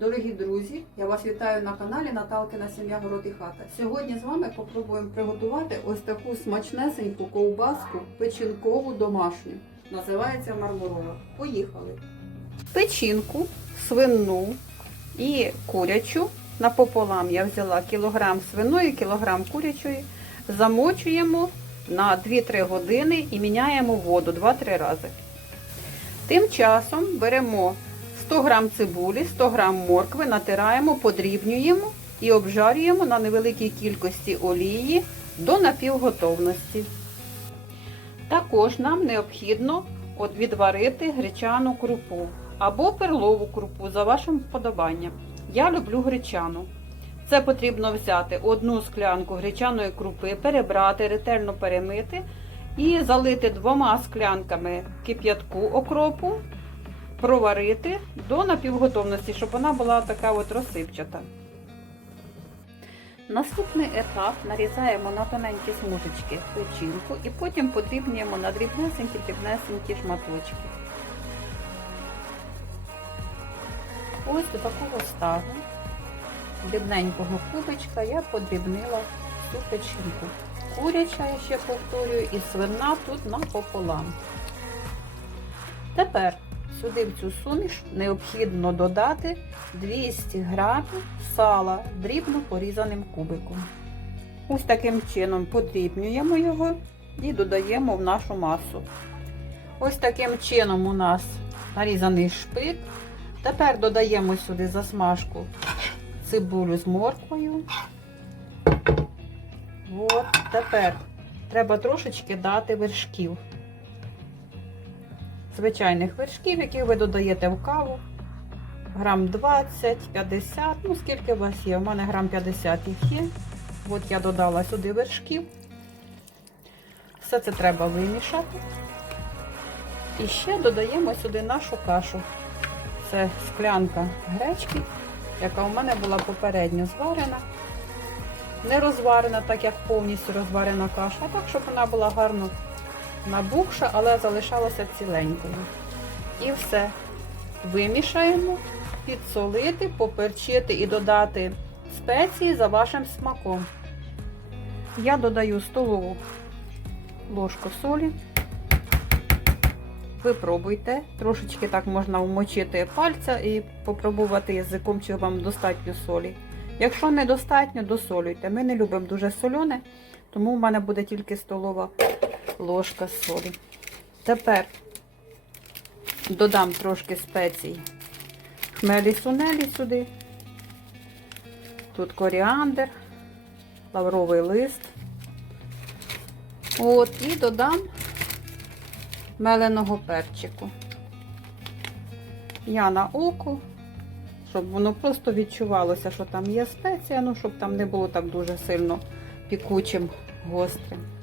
Дорогі друзі, я вас вітаю на каналі Наталкина Сім'я Город і Хата. Сьогодні з вами попробуємо приготувати ось таку смачнесеньку ковбаску печінкову домашню. Називається мармурова. Поїхали. Печінку, свинну і курячу. Напополам я взяла кілограм свиної, кілограм курячої. Замочуємо на 2-3 години і міняємо воду 2-3 рази. Тим часом беремо 100 г цибулі, 100 г моркви, натираємо, подрібнюємо і обжарюємо на невеликій кількості олії до напівготовності. Також нам необхідно відварити гречану крупу або перлову крупу за вашим вподобанням. Я люблю гречану. Це потрібно взяти одну склянку гречаної крупи, перебрати, ретельно перемити і залити двома склянками кип'ятку окропу, проварити до напівготовності, щоб вона була така от розсипчата. Наступний етап нарізаємо на тоненькі смужечки печінку і потім подрібнюємо на дрібнесенькі дрібнесенькі шматочки. Ось до такого стану дрібненького кубочка я подрібнила цю печінку. Куряча, я ще повторюю, і свина тут напополам. Тепер сюди в цю суміш необхідно додати 200 грамів сала дрібно порізаним кубиком. Ось таким чином подрібнюємо його і додаємо в нашу масу. Ось таким чином у нас нарізаний шпик. Тепер додаємо сюди засмажку цибулю з морквою. От, тепер треба трошечки дати вершків. Звичайних вершків, які ви додаєте в каву. Грам 20, 50, ну скільки у вас є. У мене грам 50 їх є. От я додала сюди вершків. Все це треба вимішати. І ще додаємо сюди нашу кашу. Це склянка гречки, яка у мене була попередньо зварена. Не розварена, так як повністю розварена каша, а так, щоб вона була гарно набухша, але залишалася ціленькою. І все. Вимішаємо, підсолити, поперчити і додати спеції за вашим смаком. Я додаю столову ложку солі. Ви пробуйте. Трошечки так можна вмочити пальця і попробувати язиком, чи вам достатньо солі. Якщо недостатньо, досолюйте. Ми не любимо дуже солене, тому в мене буде тільки столова ложка солі. Тепер додам трошки спецій хмелі сунелі сюди. Тут коріандр, лавровий лист. От, і додам меленого перчику. Я на око, щоб воно просто відчувалося, що там є спеція, ну, щоб там не було так дуже сильно пікучим, гострим.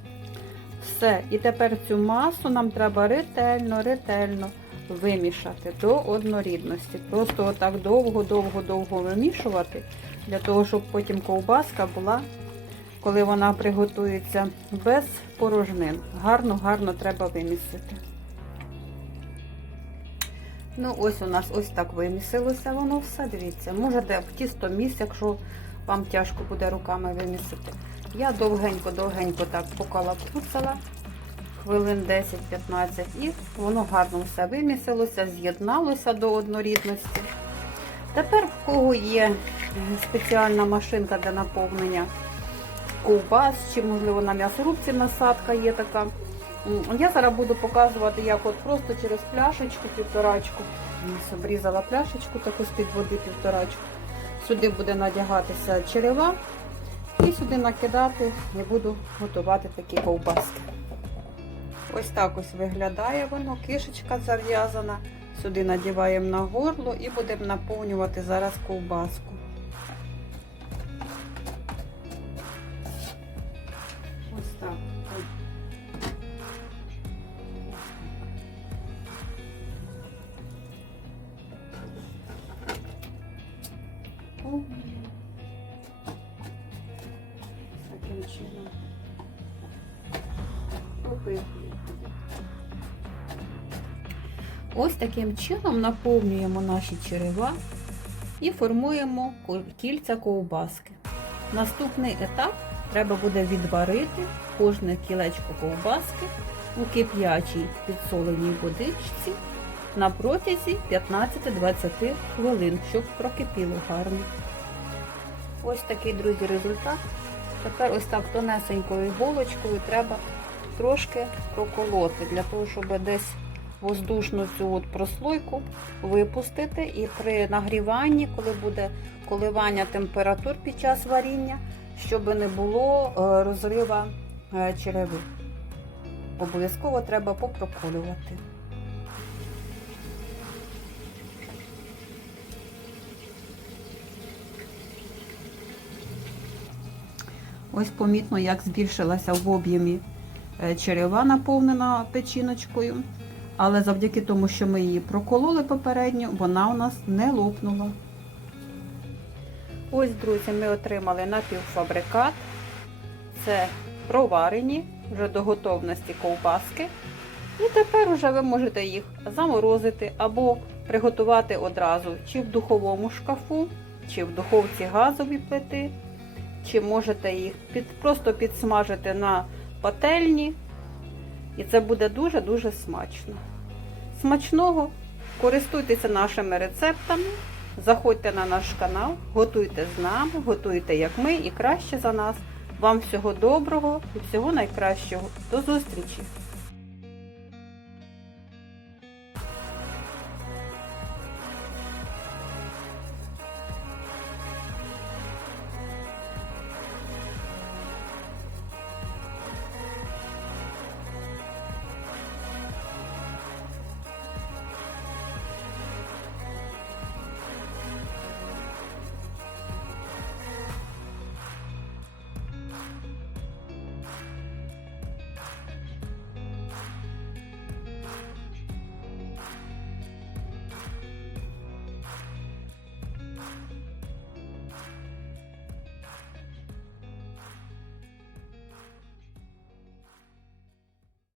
Все. І тепер цю масу нам треба ретельно, ретельно вимішати до однорідності. Просто отак довго-довго-довго вимішувати, для того, щоб потім ковбаска була, коли вона приготується, без порожнин. Гарно-гарно треба вимісити. Ну, ось у нас ось так вимісилося воно все. Дивіться, можете в тісто місць, якщо вам тяжко буде руками вимісити. Я довгенько-довгенько так покалапуцала, хвилин 10-15, і воно гарно все вимісилося, з'єдналося до однорідності. Тепер, в кого є спеціальна машинка для наповнення ковбас, чи, можливо, на м'ясорубці насадка є така. Я зараз буду показувати, як от просто через пляшечку, півторачку. Обрізала пляшечку таку з-під води півторачку. Сюди буде надягатися черева. І сюди накидати і буду готувати такі ковбаски. Ось так ось виглядає воно, кишечка зав'язана. Сюди надіваємо на горло і будемо наповнювати зараз ковбаску. Пропихую. Ось таким чином наповнюємо наші черева і формуємо кільця ковбаски. Наступний етап треба буде відварити кожне кілечко ковбаски у кип'ячій підсоленій водичці на протязі 15-20 хвилин, щоб прокипіло гарно. Ось такий, друзі, результат. Тепер ось так тонесенькою голочкою треба трошки проколоти, для того, щоб десь воздушну цю от прослойку випустити. І при нагріванні, коли буде коливання температур під час варіння, щоб не було е, розрива е, череви. Обов'язково треба попроколювати. Ось помітно, як збільшилася в об'ємі черева, наповнена печіночкою. Але завдяки тому, що ми її прокололи попередньо, вона у нас не лопнула. Ось, друзі, ми отримали напівфабрикат. Це проварені вже до готовності ковбаски. І тепер вже ви можете їх заморозити або приготувати одразу чи в духовому шкафу, чи в духовці газові плити, чи можете їх під, просто підсмажити на пательні. І це буде дуже-дуже смачно. Смачного! Користуйтеся нашими рецептами, заходьте на наш канал, готуйте з нами, готуйте як ми і краще за нас. Вам всього доброго і всього найкращого. До зустрічі!